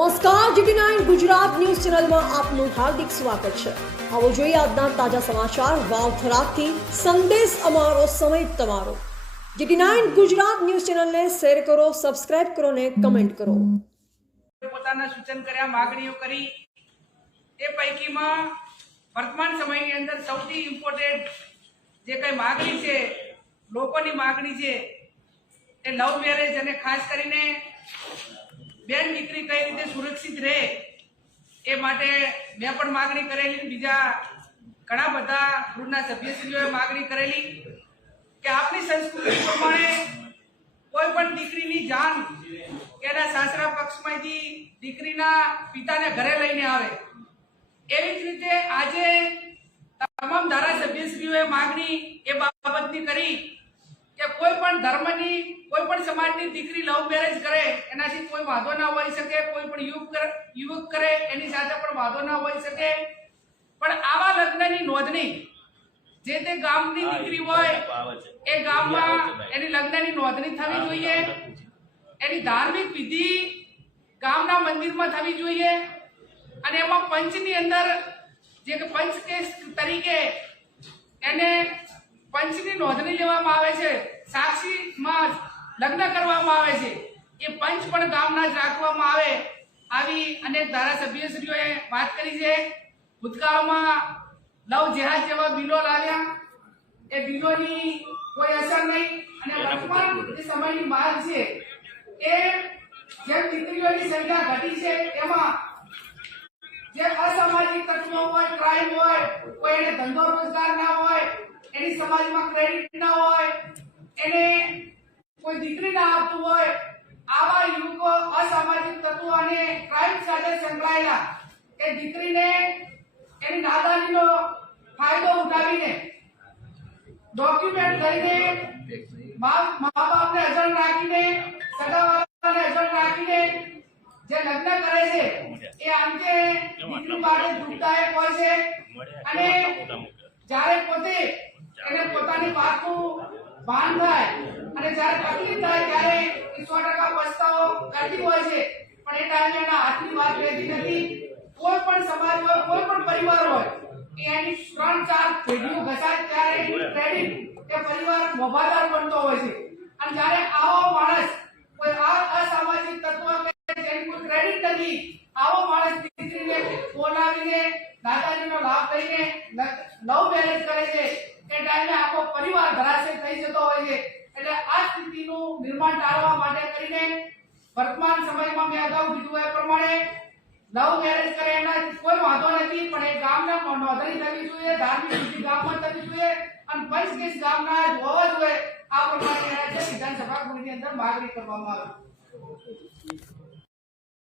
નમસ્કાર GT9 Gujarat news ચેનલમાં આપનું હાર્દિક સ્વાગત છે। આવો જોઈએ આજના તાજા સમાચાર વાવથરાથી સંદેશ અમારો સમય તમારો। GT9 ગુજરાત ન્યૂઝ ચેનલને શેર કરો, સબસ્ક્રાઇબ કરો ને કમેન્ટ કરો। પોતાના સૂચન કર્યા, માગણીઓ કરી। એ પૈકીમાં વર્તમાન સમયની અંદર સૌથી ઇમ્પોર્ટન્ટ જે કઈ માગણી છે, લોકોની માગણી છે, એ લવ મેરેજ અને ખાસ કરીને બેન દીકરી કઈ રીતે સુરક્ષિત રહે એ માટે મેં પણ માગણી કરેલી, બીજા ઘણા બધા ગૃહના સભ્યશ્રીઓએ માગણી કરેલી કે આપણી સંસ્કૃતિ પ્રમાણે કોઈ પણ દીકરીની જાન એના સાસરા પક્ષમાંથી દીકરીના પિતાને ઘરે લઈને આવે। એવી જ રીતે આજે તમામ ધારાસભ્યશ્રીઓએ માગણી એ બાબતની કરી કે કોઈ પણ ધર્મની, કોઈ પણ સમાજની દીકરી લવ મેરેજ કરે એનાથી કોઈ વાંધો ના હોઈ શકે, કોઈ પણ યુવક કરે એની સાથે પણ વાંધો ના હોઈ શકે, પણ આવા લગ્નની નોંધણી જે તે ગામની દીકરી હોય એ ગામમાં એની લગ્નની નોંધણી થવી જોઈએ। એની ધાર્મિક વિધિ ગામના મંદિરમાં થવી જોઈએ અને એમાં પંચની અંદર જે કે પંચ કેસ તરીકે એને પંચની નોંધણી લેવામાં આવે છે, સાક્ષીમાં લગ્ન કરવામાં આવે છે, એ પંચ પણ ગામના જ રાખવામાં આવે। આવી અનેક ધારાસભ્યશ્રીઓએ વાત કરી છે। ભૂતકાળમાં લવ જેહાદ જેવા બિલો લાવ્યા, એ બિલોની કોઈ અસર નહીં અને વર્તમાન જે સમયની માંગ છે એ જેમ દીકરીઓની સંખ્યા ઘટી છે એમાં જે અસામાજિક તત્વો હોય, ક્રાઇમ હોય, કોઈ એને ધંધો રોજગાર ના હોય, એની સમાજમાં ક્રેડિટ ના હોય, એને કોઈ દીકરી ના આપતું હોય, આવા યુવકો અસામાજિક તત્વો અને ક્રાઇમ સાથે સંકળાયેલા એ દીકરીને એની નાદાનીનો ફાયદો ઉઠાવીને ડોક્યુમેન્ટ લઈને મા બાપને અજણ રાખીને, સગાવાળાને અજણ રાખીને જે લગ્ન કરે છે એ અંતે દીકરી માટે દુઃખદાયક હોય છે અને જ્યારે પોતે એને પોતાની વાતનું ભાન થાય અને જ્યારે તકલીફ થાય ત્યારે એ 100% પસ્તાવો કરતી હોય છે, પણ એ ટાઈમે એના હાથની વાત રહેતી નથી। કોઈ પણ સમાજ હોય, કોઈ પણ પરિવાર હોય, એની 3-4 પેઢીઓ ઘસાય ત્યારે એની ક્રેડિટ એ પરિવાર મોભાદાર બનતો હોય છે અને જ્યારે આવો માણસ કોઈ આ અસામાજિક તત્વ જેની કોઈ ક્રેડિટ નથી, આવો માણસ દીકરીને બોલાવીને દાદાજીનો લાભ લઈને લવ મેરેજ કરે છે, એ ટાઈમે આખો પરિવાર ધરાશય થઈ જતો હોય છે। એટલે આ સ્થિતિનું નિર્માણ ટાળવા માટે કરીને વર્તમાન સમયમાં મેં અગાઉ કીધું એ પ્રમાણે લવ મેરેજ કરે એના કોઈ વાંધો નથી, પણ એ ગામના નોંધણી થવી જોઈએ, ધાર્મિક વિધિ ગામમાં થવી જોઈએ અને પંચ કેસ ગામના જ હોવા જોઈએ। આ પ્રમાણે રાજ્ય વિધાનસભા ગૃહની અંદર માગણી કરવામાં આવી।